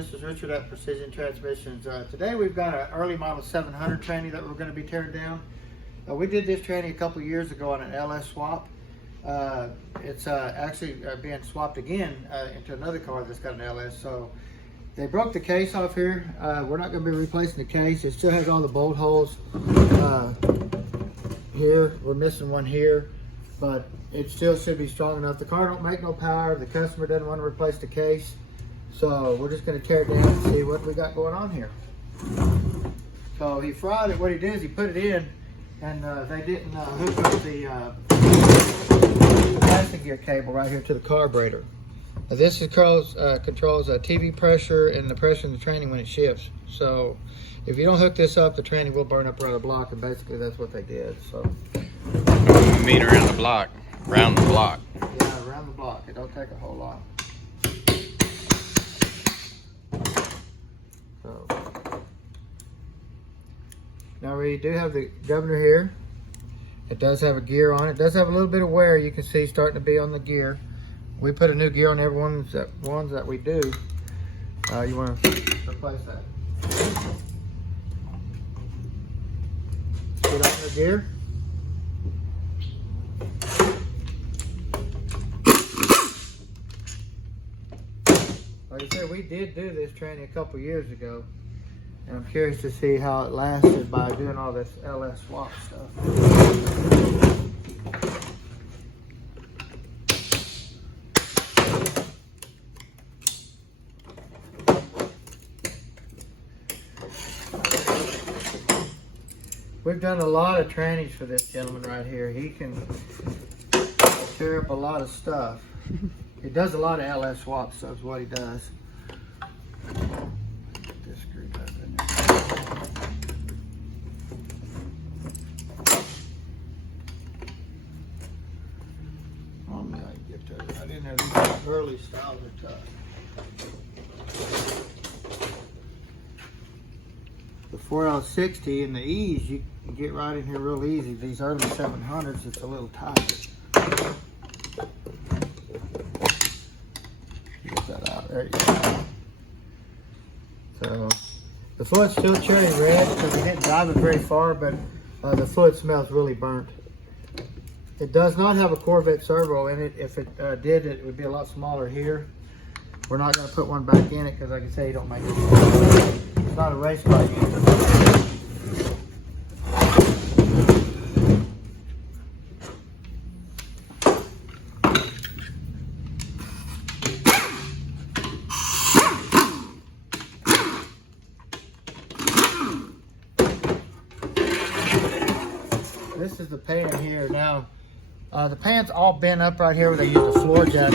This is Richard at Precision Transmissions. Today we've got an early model 700 tranny that we're going to be tearing down. We did this tranny a couple years ago on an LS swap. It's actually being swapped again into another car that's got an LS. So they broke the case off here. We're not going to be replacing the case. It still has all the bolt holes here. We're missing one here, but it still should be strong enough. The car don't make no power. The customer doesn't want to replace the case. So we're just going to tear it down and see what we got going on here. So he fried it. What he did is he put it in, and they didn't hook up the passing gear cable right here to the carburetor. Now this controls TV pressure and the pressure in the tranny when it shifts. So if you don't hook this up, the tranny will burn up around the block, and basically that's what they did. So You mean around the block? Around the block. yeah, around the block. It don't take a whole lot. So now we do have the governor here. It does have a gear on it. It does have a little bit of wear, you can see starting to be on the gear. We put a new gear on every ones that we do. You want to replace that. Get on the gear. Like I said, we did do this tranny a couple years ago, and I'm curious to see how it lasted by doing all this LS swap stuff. We've done a lot of trannies for this gentleman right here. He can tear up a lot of stuff. He does a lot of LS swaps, so that's what he does. This screw does in there. Oh, man, I can get to it. I didn't know these early styles are tough. The 4L60 and the E's, you can get right in here real easy. These early 700s, it's a little tight. Get that out. There you go. So the foot's still cherry red because we didn't drive it very far, but the foot smells really burnt. It does not have a Corvette servo in it. If it did, it would be a lot smaller here. We're not going to put one back in it because, like I say, you don't make it. It's not a race bike either. This is the pan here. Now, the pan's all bent up right here where they use the floor jack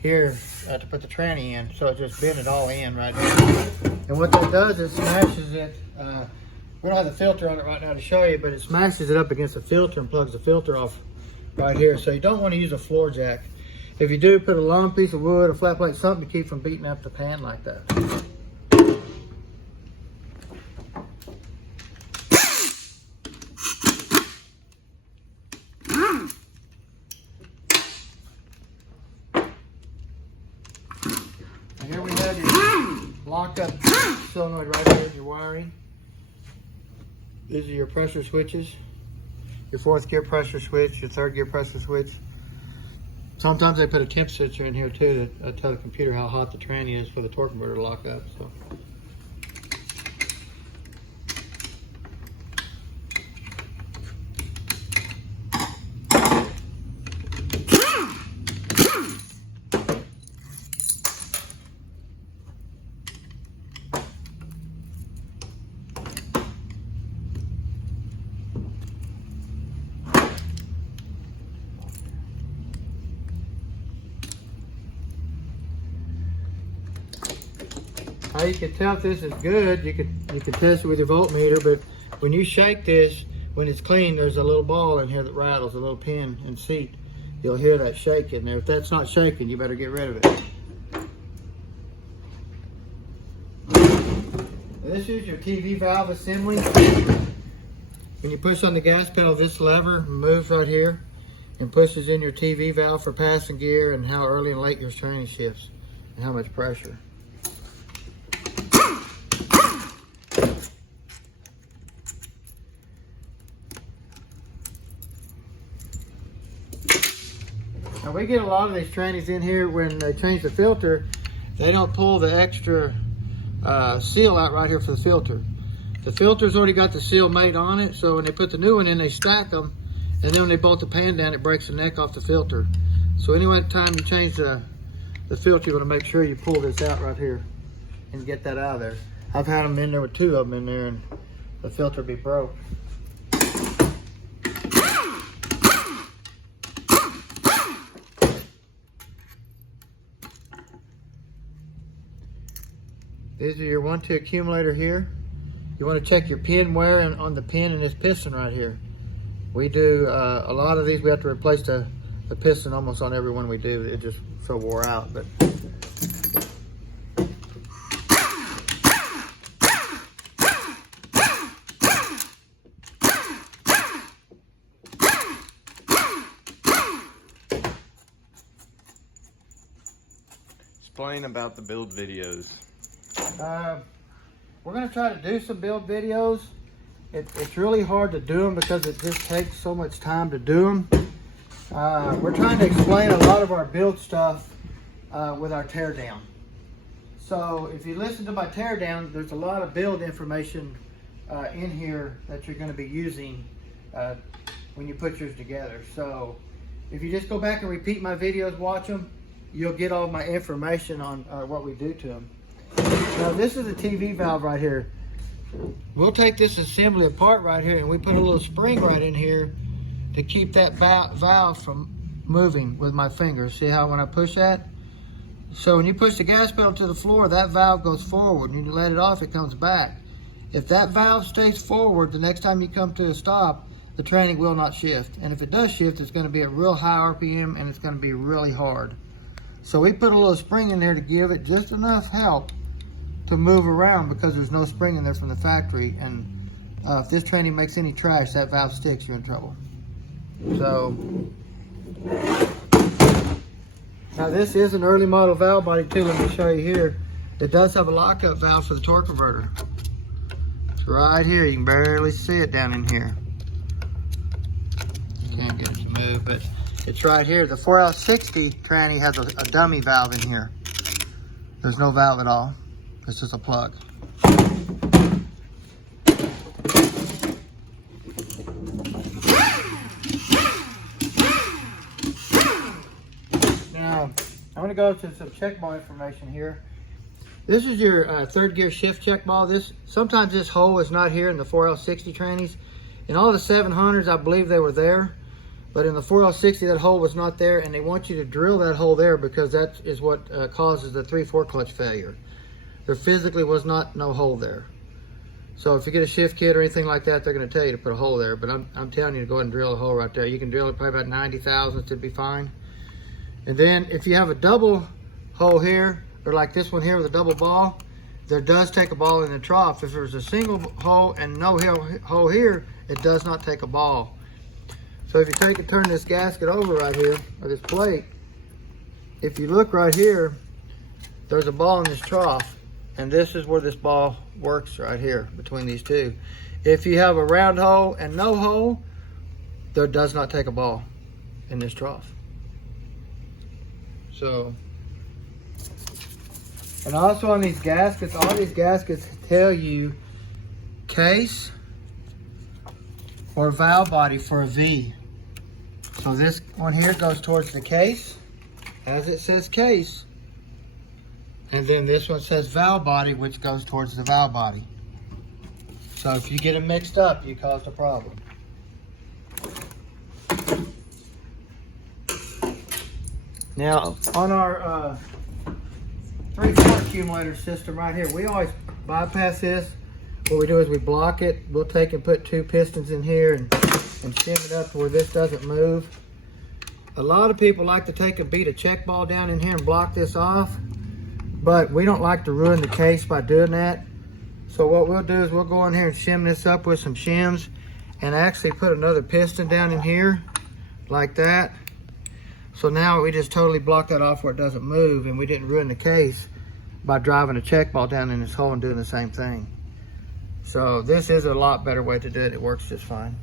here to put the tranny in. So it just bent it all in right here. And what that does is smashes it. We don't have the filter on it right now to show you, but it smashes it up against the filter and plugs the filter off right here. So you don't want to use a floor jack. If you do, put a long piece of wood, a flat plate, something to keep from beating up the pan like that. Here we have your locked up solenoid right here, your wiring. These are your pressure switches. Your 4th gear pressure switch, your 3rd gear pressure switch. Sometimes they put a temp sensor in here too to tell the computer how hot the tranny is for the torque converter to lock up. So. How you can tell if this is good, you can test it with your voltmeter, but when you shake this, when it's clean, there's a little ball in here that rattles, a little pin and seat. You'll hear that shaking there. If that's not shaking, you better get rid of it. This is your TV valve assembly. When you push on the gas pedal, this lever moves right here and pushes in your TV valve for passing gear and how early and late your tranny shifts and how much pressure. Now we get a lot of these trannies in here when they change the filter, they don't pull the extra seal out right here for the filter. The filter's already got the seal made on it, so when they put the new one in, they stack them, and then when they bolt the pan down, it breaks the neck off the filter. So anyway, time you change the filter, you want to make sure you pull this out right here and get that out of there. I've had them in there with 2 of them in there, and the filter be broke. These are your 1-2 accumulator here. You want to check your pin wear on the pin and this piston right here. We do a lot of these. We have to replace the piston almost on every one we do. It just so wore out. But Explain about the build videos. we're going to try to do some build videos. It's really hard to do them because it just takes so much time to do them. We're trying to explain a lot of our build stuff with our teardown. So if you listen to my teardown, there's a lot of build information in here that you're going to be using when you put yours together. So if you just go back and repeat my videos, watch them, you'll get all my information on what we do to them. Now this is a TV valve right here. We'll take this assembly apart right here, and we put a little spring right in here to keep that valve from moving with my fingers. See how when I push that? So when you push the gas pedal to the floor, that valve goes forward. When you let it off, it comes back. If that valve stays forward, the next time you come to a stop, the tranny will not shift. And if it does shift, it's going to be at real high RPM, and it's going to be really hard. So we put a little spring in there to give it just enough help to move around, because there's no spring in there from the factory. And if this tranny makes any trash, that valve sticks, you're in trouble. So now this is an early model valve body too. Let me show you here. It does have a lockup valve for the torque converter. It's right here. You can barely see it down in here. Can't get it to move, but it's right here. The 4L60 tranny has a dummy valve in here. There's no valve at all. It's just a plug. Now, I'm going to go to some check ball information here. This is your third gear shift check ball. Sometimes this hole is not here in the 4L60 trannies. In all the 700s, I believe they were there. But in the 4L60, that hole was not there, and they want you to drill that hole there because that is what causes the 3/4 clutch failure. There physically was no hole there. So if you get a shift kit or anything like that, they're going to tell you to put a hole there. But I'm telling you to go ahead and drill a hole right there. You can drill it probably about 90 thousandths to be fine. And then if you have a double hole here, or like this one here with a double ball, there does take a ball in the trough. If there's a single hole and no hole here, it does not take a ball. So if you take and turn this gasket over right here, or this plate, if you look right here, there's a ball in this trough. And this is where this ball works right here between these two. If you have a round hole and no hole, there does not take a ball in this trough. So, and also on these gaskets, all these gaskets tell you case or valve body for a V. So this one here goes towards the case, as it says case. And then this one says valve body, which goes towards the valve body. So if you get them mixed up, you caused a problem. Now, on our 3/4 accumulator system right here, we always bypass this. What we do is we block it. We'll take and put 2 pistons in here and shim it up to where this doesn't move. A lot of people like to take a bead of check ball down in here and block this off. But we don't like to ruin the case by doing that. So what we'll do is we'll go in here and shim this up with some shims and actually put another piston down in here like that. So now we just totally block that off where it doesn't move, and we didn't ruin the case by driving a check ball down in this hole and doing the same thing. So this is a lot better way to do it. It works just fine.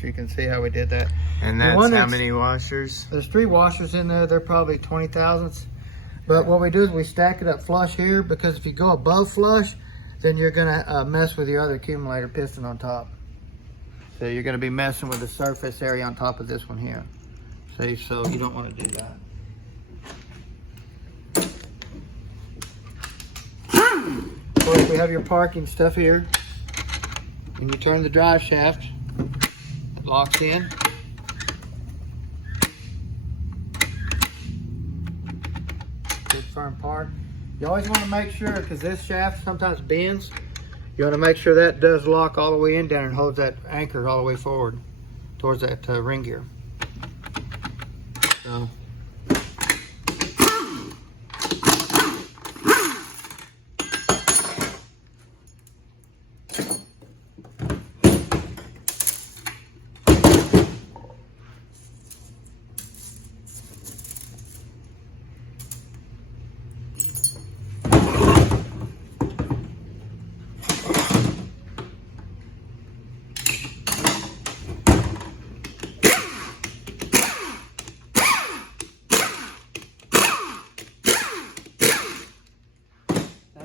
So you can see how we did that. And The that's one how that's- many washers? There's 3 washers in there. They're probably 20 thousandths. But what we do is we stack it up flush here, because if you go above flush, then you're gonna mess with your other accumulator piston on top. So you're gonna be messing with the surface area on top of this one here. See, so you don't wanna do that. Of course, we have your parking stuff here. And you turn the drive shaft, locks in. Good firm park. You always want to make sure, because this shaft sometimes bends, you want to make sure that does lock all the way in down and holds that anchor all the way forward towards that ring gear. So.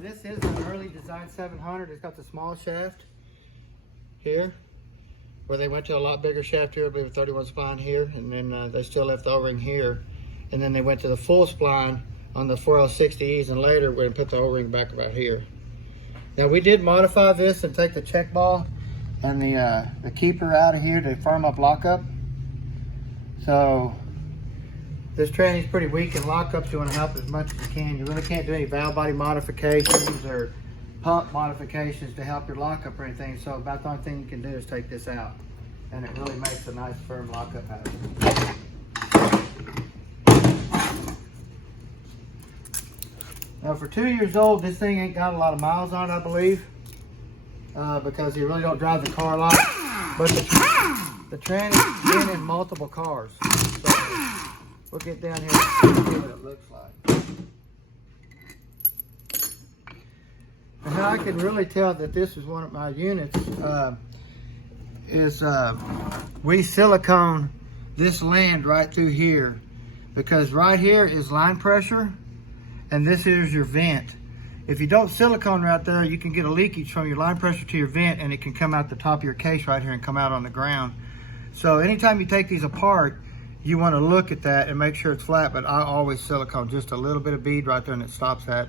This is an early design 700. It's got the small shaft here, where they went to a lot bigger shaft here, I believe a 31 spline here, and then they still left the O-ring here. And then they went to the full spline on the 4L60Es, and later we're gonna put the O-ring back about here. Now we did modify this and take the check ball and the keeper out of here to firm up lockup. So this tranny's pretty weak in lockups. You want to help as much as you can. You really can't do any valve body modifications or pump modifications to help your lockup or anything. So about the only thing you can do is take this out. And it really makes a nice firm lockup out of it. Now for 2 years old, this thing ain't got a lot of miles on it, I believe. Because you really don't drive the car a lot. But the tranny's been in multiple cars. So we'll get down here and see what it looks like. And how I can really tell that this is one of my units is we silicone this land right through here, because right here is line pressure and this is your vent. If you don't silicone right there, you can get a leakage from your line pressure to your vent, and it can come out the top of your case right here and come out on the ground. So anytime you take these apart, you want to look at that and make sure it's flat, but I always silicone just a little bit of bead right there and it stops that.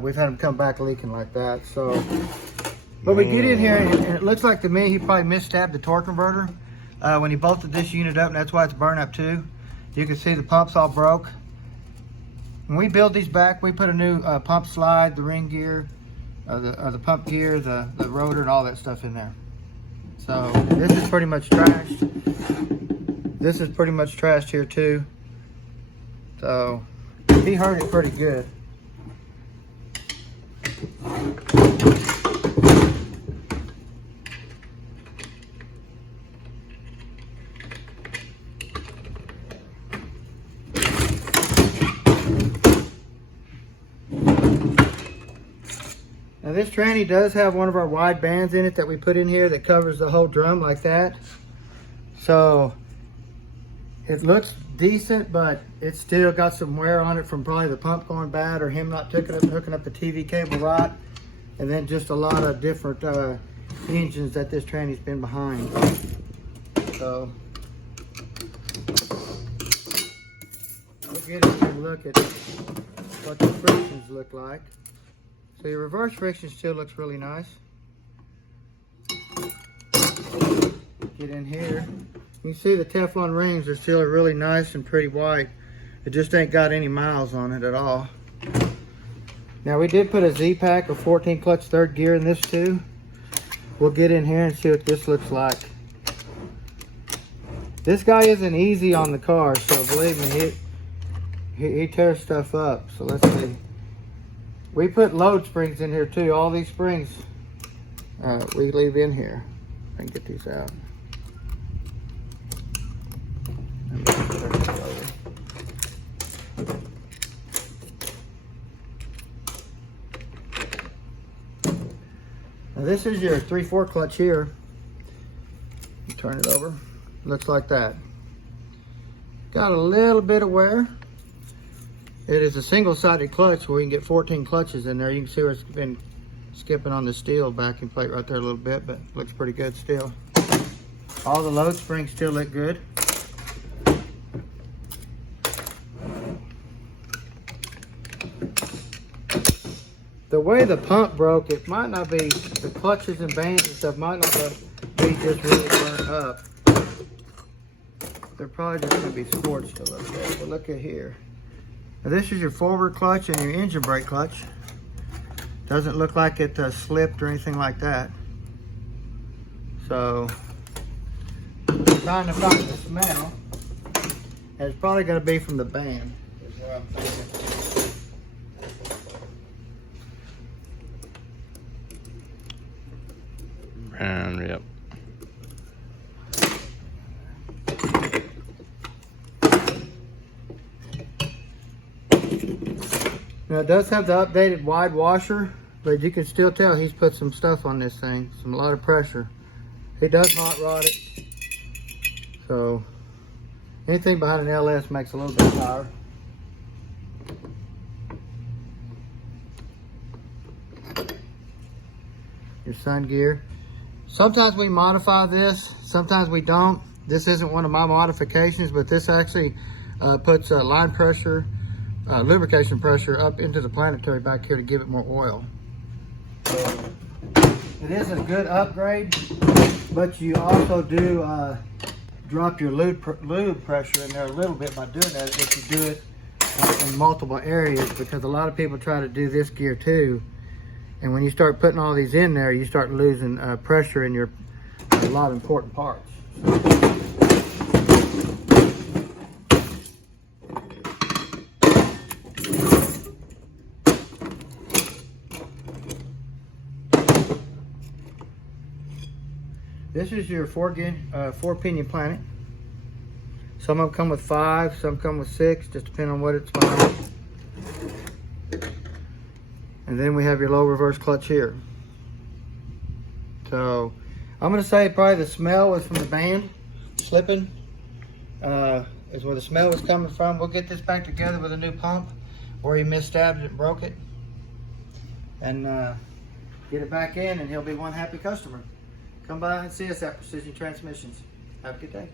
We've had them come back leaking like that. So, but we get in here and it looks like to me he probably misstabbed the torque converter when he bolted this unit up, and that's why it's burnt up too. You can see the pumps all broke. When we build these back, we put a new pump slide, the ring gear, the pump gear, the rotor, and all that stuff in there. So this is pretty much trashed. This is pretty much trashed here too. So he hurt it pretty good. Now this tranny does have one of our wide bands in it that we put in here that covers the whole drum like that. So it looks decent, but it's still got some wear on it from probably the pump going bad or him not hooking up the TV cable right. And then just a lot of different engines that this tranny's been behind. So we'll get in and look at what the frictions look like. So your reverse friction still looks really nice. Get in here. You can see the Teflon rings are still really nice and pretty white. It just ain't got any miles on it at all. Now we did put a Z-Pack of 14 clutch third gear in this too. We'll get in here and see what this looks like. This guy isn't easy on the car, so believe me, he tears stuff up. So let's see. We put load springs in here too. All these springs we leave in here. I can get these out. Now this is your 3/4 clutch here. turn it over. Looks like that. Got a little bit of wear. It is a single-sided clutch where you can get 14 clutches in there. You can see where it's been skipping on the steel backing plate right there a little bit, but looks pretty good still. All the load springs still look good. The way the pump broke, it might not be, the clutches and bands and stuff might not be just really burnt up. They're probably just gonna be scorched a little bit, but look at here. Now this is your forward clutch and your engine brake clutch. Doesn't look like it slipped or anything like that. So, trying to find the smell, and it's probably gonna be from the band, is what I'm thinking. Brown, yep. Now it does have the updated wide washer, but you can still tell he's put some stuff on this thing, a lot of pressure. He does hot rod it, so anything behind an LS makes a little bit of power. Your sun gear. Sometimes we modify this, sometimes we don't. This isn't one of my modifications, but this actually puts line pressure, lubrication pressure up into the planetary back here to give it more oil. So it is a good upgrade, but you also do drop your lube pressure in there a little bit by doing that if you do it in multiple areas, because a lot of people try to do this gear too. And when you start putting all these in there, you start losing pressure in your a lot of important parts. This is your four pinion planet. Some of them come with 5, some come with 6, just depending on what it's on. And then we have your low reverse clutch here. So I'm gonna say probably the smell was from the band slipping, is where the smell was coming from. We'll get this back together with a new pump where he misstabbed it and broke it, and get it back in, and he'll be one happy customer. Come by and see us at Precision Transmissions. Have a good day.